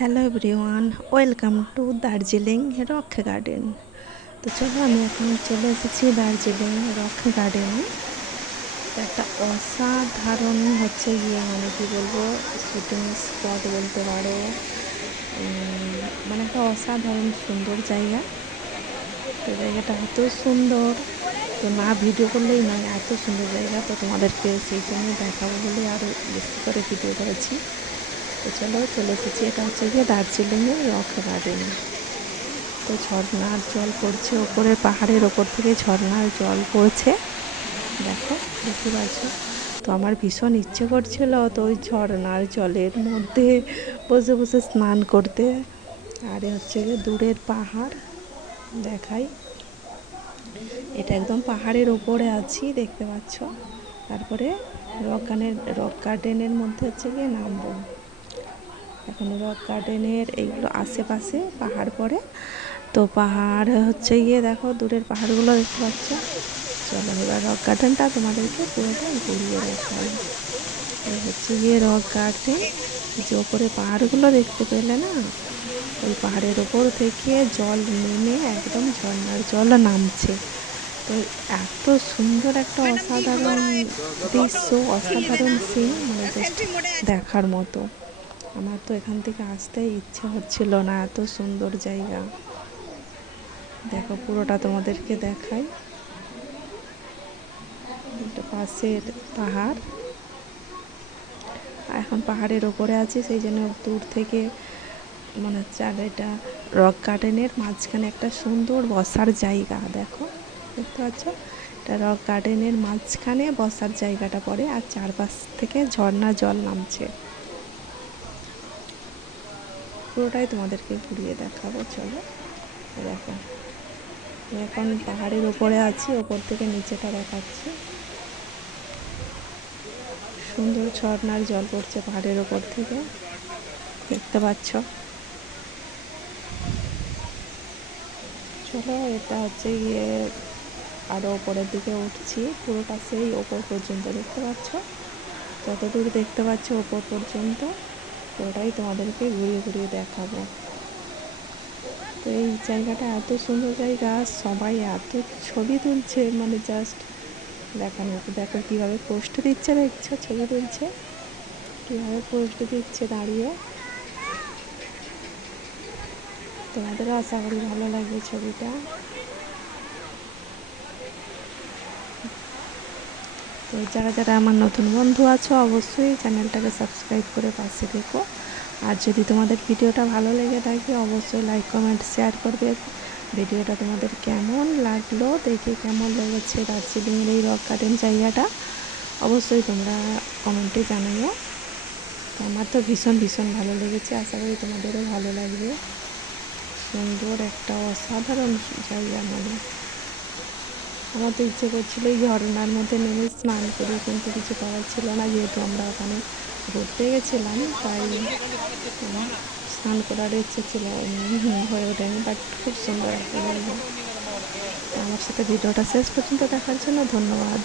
Hello everyone, welcome to Darjeeling rock garden. তো চলো আমি এখন চলে এসেছি দার্জিলিং রক গার্ডেনে। একটা অসাধারণ হচ্ছে গিয়ে মানে কি বলবো, শুটিং স্পট বলতে পারো। মানে একটা অসাধারণ সুন্দর জায়গা। তো জায়গাটা এত সুন্দর, তো না ভিডিও করলেই নয়, এত সুন্দর জায়গা। তো তোমাদেরকে সেই জন্যই দেখাবো বলে আরও বেশি করে ভিডিও করেছি। তো চলো চলে এসেছি, এটা হচ্ছে গিয়ে দার্জিলিংয়ের রক গার্ডেন। তো ঝর্নার জল পড়ছে ওপরে, পাহাড়ের ওপর থেকে ঝর্নার জল পড়ছে, দেখো দেখতে পাচ্ছ। তো আমার ভীষণ ইচ্ছে করছিল তো ওই ঝর্নার জলের মধ্যে বসে বসে স্নান করতে। আর হচ্ছে গিয়ে দূরের পাহাড় দেখাই, এটা একদম পাহাড়ের ওপরে আছি দেখতে পাচ্ছ। তারপরে রক গার্ডেনের মধ্যে হচ্ছে গিয়ে নামবো। এখন রক গার্ডেনের এইগুলো আশেপাশে পাহাড় পড়ে, তো পাহাড় হচ্ছে গিয়ে দেখো দূরের পাহাড়গুলো দেখতে পাচ্ছ। চলো এবার রক গার্ডেনটা তোমাদেরকে পুরোটা ঘুরিয়ে দেখাই। এই হচ্ছে গিয়ে রক গার্ডেন, যে ওপরে পাহাড়গুলো দেখতে পেলে না, ওই পাহাড়ের ওপর থেকে জল নেমে একদম ঝর্নার জল নামছে। তো এত সুন্দর একটা অসাধারণ দৃশ্য, অসাধারণ সিন, মানে জাস্ট দেখার মতো। আমার তো এখান থেকে আসতে ইচ্ছে হচ্ছিল না, এত সুন্দর জায়গা। দেখো পুরোটা তোমাদেরকে দেখাই, একটা পাশের পাহাড়। এখন পাহাড়ের ওপরে আছি, সেই জন্য দূর থেকে মনে হচ্ছে। আর এটা রক গার্ডেনের মাঝখানে একটা সুন্দর বসার জায়গা, দেখো দেখতে পাচ্ছ। এটা রক গার্ডেনের মাঝখানে বসার জায়গাটা পড়ে, আর চারপাশ থেকে ঝর্ণা জল নামছে। পুরোটাই তোমাদেরকে ঘুরিয়ে দেখাবো, চলো দেখো। এখন পাহাড়ের ওপরে আছি, ওপর থেকে নিচেটা দেখাচ্ছি। সুন্দর ঝর্ণার জল পড়ছে পাহাড়ের ওপর থেকে, দেখতে পাচ্ছ। চলো এটা হচ্ছে গিয়ে আরও ওপরের দিকে উঠছি, পুরোটা সেই ওপর পর্যন্ত দেখতে পাচ্ছ। যত দূর দেখতে পাচ্ছ ওপর পর্যন্ত পুরোটাই তোমাদেরকে ঘুরিয়ে ঘুরিয়ে দেখাবো। তো এই জায়গাটা এত সুন্দর জায়গা, সবাই এত ছবি তুলছে, মানে জাস্ট দেখানো। দেখো কীভাবে পোস্ট দিচ্ছে, দেখছো ছবি তুলছে কীভাবে পোস্ট দিচ্ছে দাঁড়িয়ে। তোমাদেরও আশা করি ভালো লাগবে ছবিটা। তো যারা যারা আমার নতুন বন্ধু আছো অবশ্যই চ্যানেলটাকে সাবস্ক্রাইব করে পাশে দেখো। আর যদি তোমাদের ভিডিওটা ভালো লেগে থাকে অবশ্যই লাইক কমেন্ট শেয়ার করবে। ভিডিওটা তোমাদের কেমন লাগলো, দেখে কেমন লেগেছে দার্জিলিংয়ের এই রক গার্ডেন জায়গাটা অবশ্যই তোমরা কমেন্টে জানিও। তো আমার তো ভীষণ ভীষণ ভালো লেগেছে, আশা করি তোমাদেরও ভালো লাগবে। সুন্দর একটা অসাধারণ জায়গা। মানে আমার তো ইচ্ছে করছিল এই ঝর্নার মধ্যে নেমে স্নান করি, কিন্তু কিছু করার ছিল না, যেহেতু আমরা ওখানে ঘুরতে গেছিলাম, তাই স্নান করার ইচ্ছে ছিল হয়ে ওঠেনি। বাট খুব সুন্দর একটা জায়গা। আমার সাথে ভিডিওটা শেষ পর্যন্ত দেখার জন্য ধন্যবাদ।